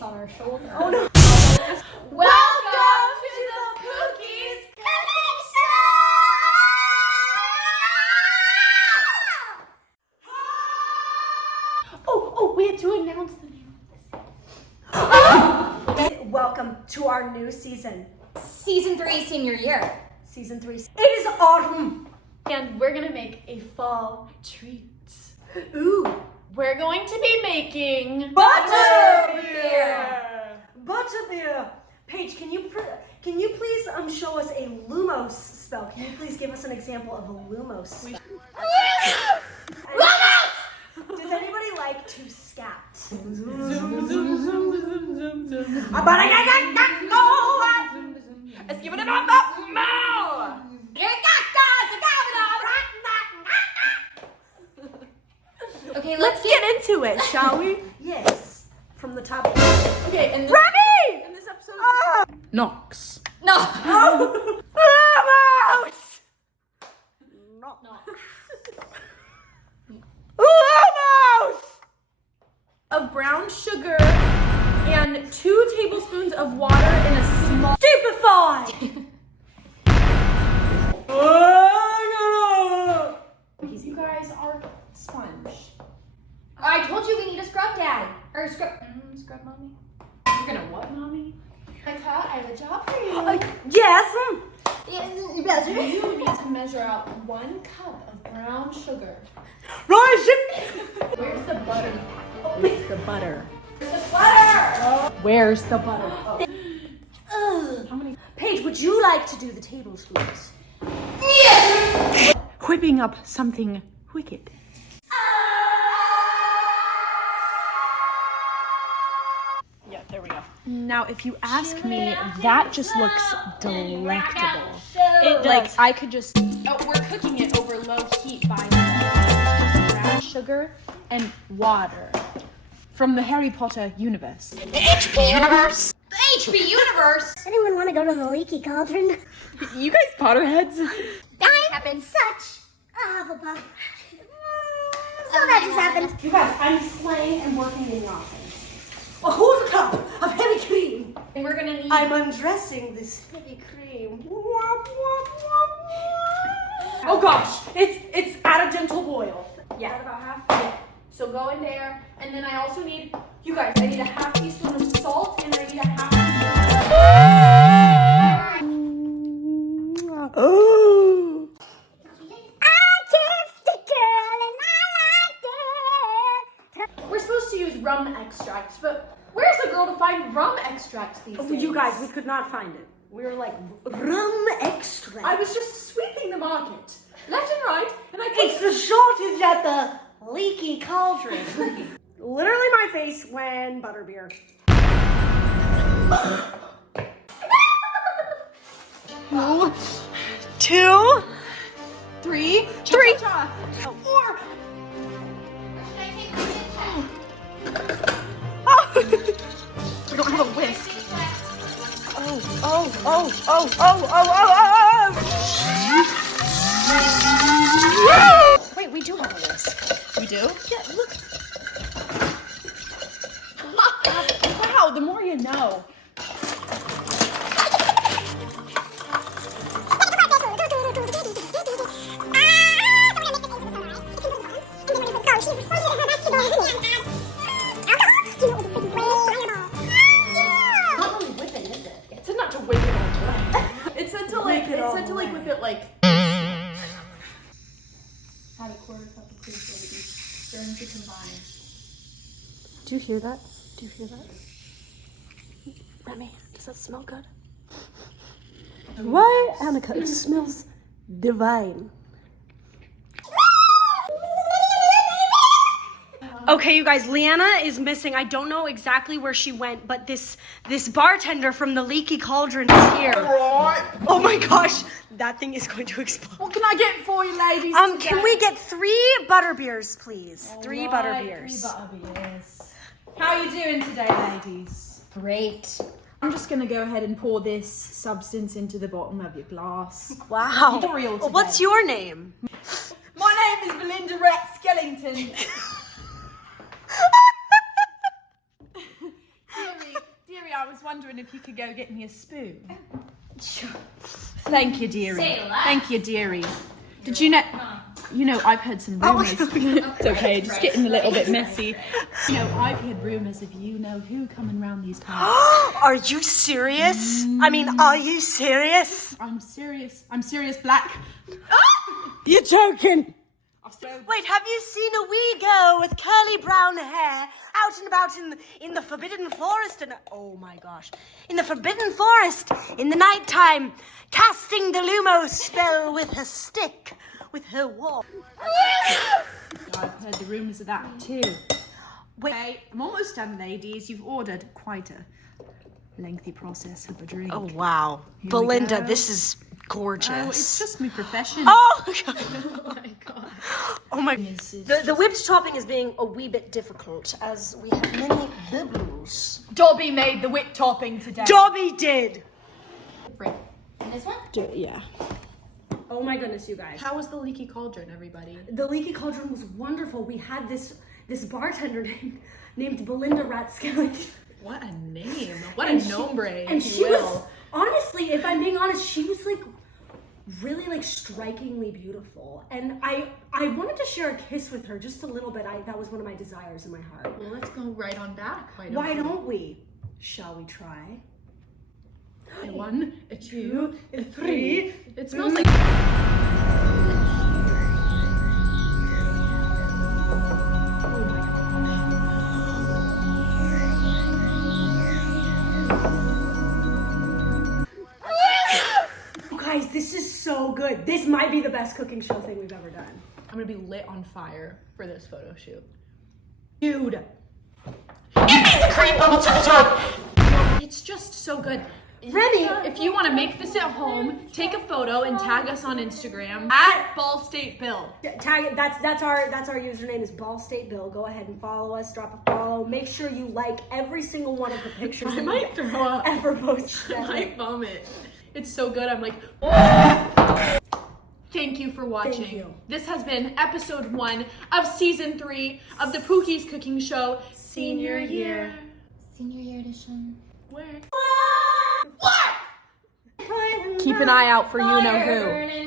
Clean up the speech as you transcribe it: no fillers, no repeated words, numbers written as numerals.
face on our shoulder. Oh no. Welcome to the Pookies Cooking Show! Oh, we have to announce the name. Welcome to our new season. Season 3, senior year. Season 3. It is autumn. And we're gonna make a fall treat. Ooh. We're going to be making Butterbeer. Butterbeer. Paige, can you please show us a Lumos spell? Can you please give us an example of a Lumos spell? Does anybody like to scat? Let's give it a mouth. Okay, Let's get into it, shall we? Yes. From the top. Okay, and Remy! in this episode, Knox. No. Lumos! Lumos of brown sugar and 2 tablespoons of water in a small. Stupefy! You guys are sponge. I told you we need a scrub daddy. Or a scrub. Scrub mommy. You're gonna what, mommy? I have a job for you. Yes. You need to measure out 1 cup of brown sugar. Where's the butter? Where's the butter? The butter! Where's the butter? How many? Paige, would you like to do the tablespoons? Yes! Whipping up something wicked. Yeah, there we go. Now, if you ask me, that just looks delectable. It Like, I could just... Oh, we're cooking it over low heat by just brown sugar and water from the Harry Potter universe. The HP universe. The HP universe. Anyone want to go to the leaky cauldron? You guys Potterheads? That happened. Such a Hufflepuff. So that just happened. You guys, I'm slaying and working in the office. A whole cup of heavy cream. And we're gonna need. I'm undressing this heavy cream. Oh gosh, it's at a gentle boil. Yeah. Is that about half? Yeah. So go in there, and then I also need, you guys, I need a half teaspoon of salt, and I need a half teaspoon of Oh! We're supposed to use rum extract, but where's the girl to find rum extract these days? You guys, we could not find it. We were like, rum extract. I was just sweeping the market, left and right, and I It's the shortage at the leaky cauldron. Literally my face when butterbeer. 2, 3, 3, 4. Oh! We don't have a whisk. Wait, we do have a whisk. We do? Yeah, look. Wow, the more you know. Not really whipping, is it? It's said not to whip it all the way. It's said to like, Whip it all whip the it like. Add a quarter cup of cream soda, stirring to combine. Do you hear that? Do you hear that? Remy, does that smell good? Why, Annika? It smells divine. Okay, you guys, Leanna is missing. I don't know exactly where she went, but this bartender from the Leaky Cauldron is here. Oh my gosh, that thing is going to explode. What can I get for you, ladies? Can we get 3 butterbeers, please? 3 butterbeers. 3 butterbeers. How are you doing today, ladies? Great. I'm just gonna go ahead and pour this substance into the bottom of your glass. Wow. Tutorial today. What's your name? My name is Belinda Rat Skellington. Cheers. wondering if you could go get me a spoon. Thank you, dearie. Say less. Thank you, dearie. Did you know? You know, I've heard some rumors. It's okay, just getting a little bit messy. You know, I've heard rumors of you know who coming round these parts. Are you serious? I mean, are you serious? I'm serious. I'm serious, Black. You're joking. Wait, have you seen a wee girl with curly brown hair out and about in the Forbidden Forest? And oh my gosh, in the Forbidden Forest in the nighttime, casting the Lumos spell with her stick, with her wand. I've heard the rumors of that too. Wait, I'm almost done, ladies. You've ordered quite a lengthy process of a drink. Oh wow, we Belinda, go. this is gorgeous. Oh, it's just my profession. Oh my god. Oh my god. Oh my. The whipped topping is being a wee bit difficult as we have many bubbles. Dobby made the whip topping today. Dobby did. And this one? Yeah. Oh my goodness, you guys. How was the leaky cauldron, everybody? The leaky cauldron was wonderful. We had this bartender named Belinda Ratskelly. What a name. What a nombre. And she was, honestly, if I'm being honest, she was like really like strikingly beautiful. And I wanted to share a kiss with her just a little bit. That was one of my desires in my heart. Well, let's go right on back. Why don't we? Shall we try? A 1, a 2, a 3. It smells like. Guys, this is so good. This might be the best cooking show thing we've ever done. I'm gonna be lit on fire for this photo shoot. Dude. It's just so good. Remy, If you want to make this at home, take a photo and tag us on Instagram at Ball State Bill. tag it. That's our username is Ball State Bill. Go ahead and follow us. Drop a follow. Make sure you like every single one of the pictures I that might we throw up. ever posted. I might vomit. It's so good. I'm like. Thank you for watching. Thank you. This has been episode 1 of season 3 of the Pookies Cooking Show Senior Year. Senior year edition. Keep an eye out for you know who.